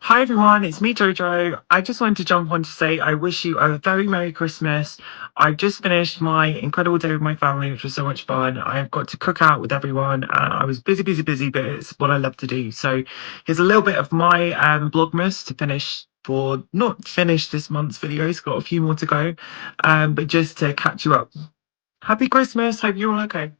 Hi everyone, it's me Jojo. I just wanted to jump on to say I wish you a very Merry Christmas. I've just finished my incredible day with my family, which was so much fun. I've got to cook out with everyone and I was busy, but it's what I love to do. So here's a little bit of my Vlogmas to finish for not finish this month's video, it's got a few more to go. But just to catch you up. Happy Christmas, hope you're all okay.